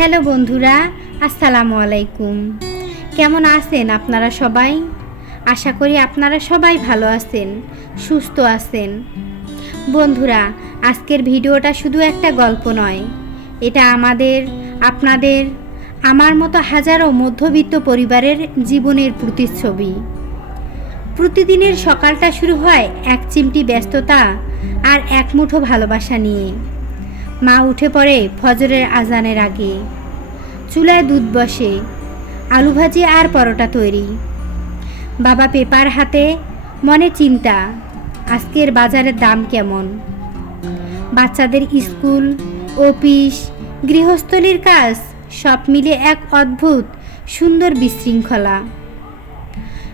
Hello বন্ধুরা, আসসালামু আলাইকুম। কেমন আছেন আপনারা সবাই? আশা করি আপনারা সবাই ভালো আছেন, সুস্থ আছেন। বন্ধুরা, আজকের ভিডিওটা শুধু একটা গল্প নয়, এটা আমাদের, আপনাদের, আমার মতো হাজারো মধ্যবিত্ত পরিবারের জীবনের প্রতিচ্ছবি। প্রতিদিনের সকালটা শুরু হয় এক চিমটি ব্যস্ততা আর এক মুঠো ভালোবাসা নিয়ে। মা উঠে পড়ে ফজরের আজানের আগে। চুলায় দুধ বসে, আলু ভাজি আর পরোটা তৈরি। বাবা পেপার হাতে মনে চিন্তা, আজকের বাজারের দাম কেমন? বাচ্চাদের স্কুল, অফিস, গৃহস্থলীর কাজ, সব মিলে এক অদ্ভুত, সুন্দর বিশৃঙ্খলা।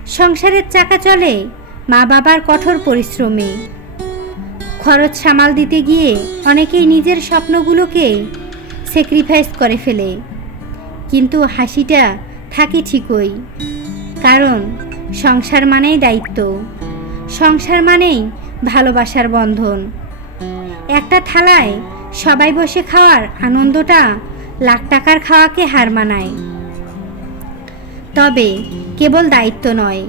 সংসারের চাকা চলে মা বাবার কঠোর পরিশ্রমে। খরচ সামাল দিতে গিয়ে অনেকেই নিজের স্বপ্নগুলোকে স্যাক্রিফাইস করে ফেলে। কিন্তু হাসিটা থাকে ঠিকই। কারণ সংসার মানেই দায়িত্ব। সংসার মানেই ভালোবাসার বন্ধন। একটা থালায় সবাই বসে খাওয়ার আনন্দটা লাখ টাকার খাওয়াকে হার মানায়। তবে কেবল দায়িত্ব নয়,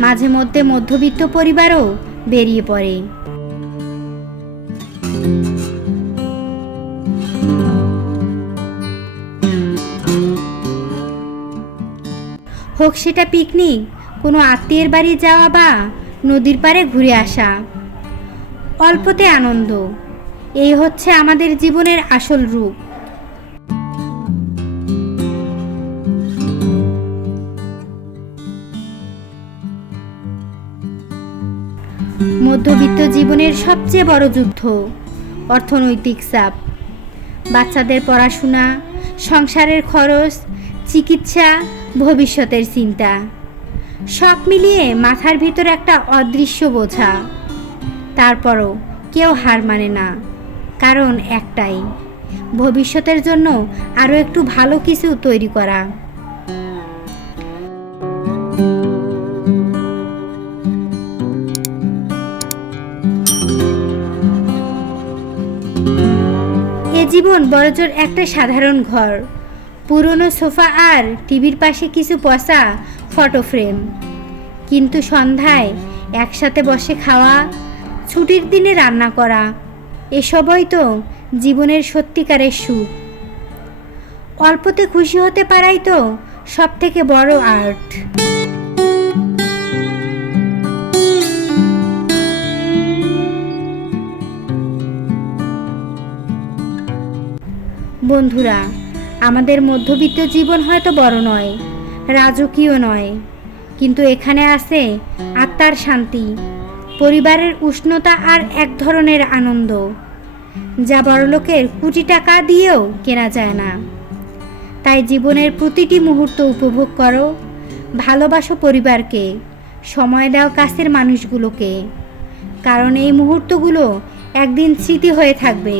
মাঝে মধ্যে মধ্যবিত্ত পরিবারও বেরিয়ে পড়ে। হোক সেটা পিকনিক, কোনো আত্মীয়ের বাড়ি যাওয়া বা নদীর পাড়ে ঘুরে আসা। অল্পতে আনন্দ। এই হচ্ছে আমাদের জীবনের আসল রূপ। মধ্যবিত্ত জীবনের সবচেয়ে বড় যুদ্ধ, অর্থনৈতিক চাপ। বাচ্চাদের পড়াশোনা, সংসারের খরচ, চিকিৎসা ভবিষ্যতের চিন্তা। সব মিলিয়ে মাথার ভিতর একটা অদৃশ্য বোঝা। তারপরও কেউ হার মানে না, কারণ একটাই, ভবিষ্যতের জন্য আরও একটু ভালো কিছু তৈরি করা। এ জীবন বড়জোর একটা সাধারণ ঘর পুরনো সোফা আর টিভির পাশে কিছু পচা ফটো ফ্রেম। কিন্তু সন্ধ্যায় একসাথে বসে খাওয়া, ছুটির দিনে রান্না করা, এসবই তো জীবনের সত্যিকারের সুখ। অল্পতে খুশি হতে পারাই তো সব থেকে বড় আর্ট। বন্ধুরা আমাদের মধ্যবিত্ত জীবন হয়তো বড় নয়, রাজকীয় নয়। কিন্তু এখানে আছে আত্মার শান্তি, পরিবারের উষ্ণতা আর এক ধরনের আনন্দ, যা বড়লোকের কোটি টাকা দিয়েও কেনা যায় না। তাই জীবনের প্রতিটি মুহূর্ত উপভোগ করো, ভালোবাসো পরিবারকে, সময় দাও কাছের মানুষগুলোকে, কারণ এই মুহূর্তগুলো একদিন স্মৃতি হয়ে থাকবে।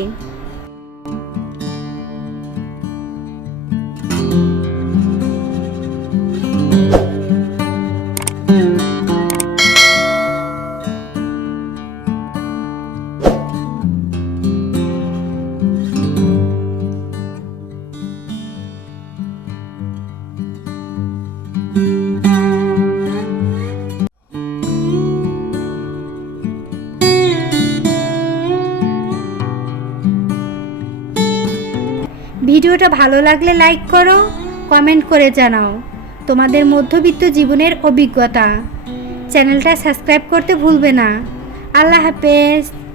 ভিডিওটা ভালো লাগলে লাইক করো, কমেন্ট করে জানাও। তোমাদের মধ্যবিত্ত জীবনের অভিজ্ঞতা। চ্যানেলটা সাবস্ক্রাইব করতে ভুলবে না। আল্লাহ হাফেজ।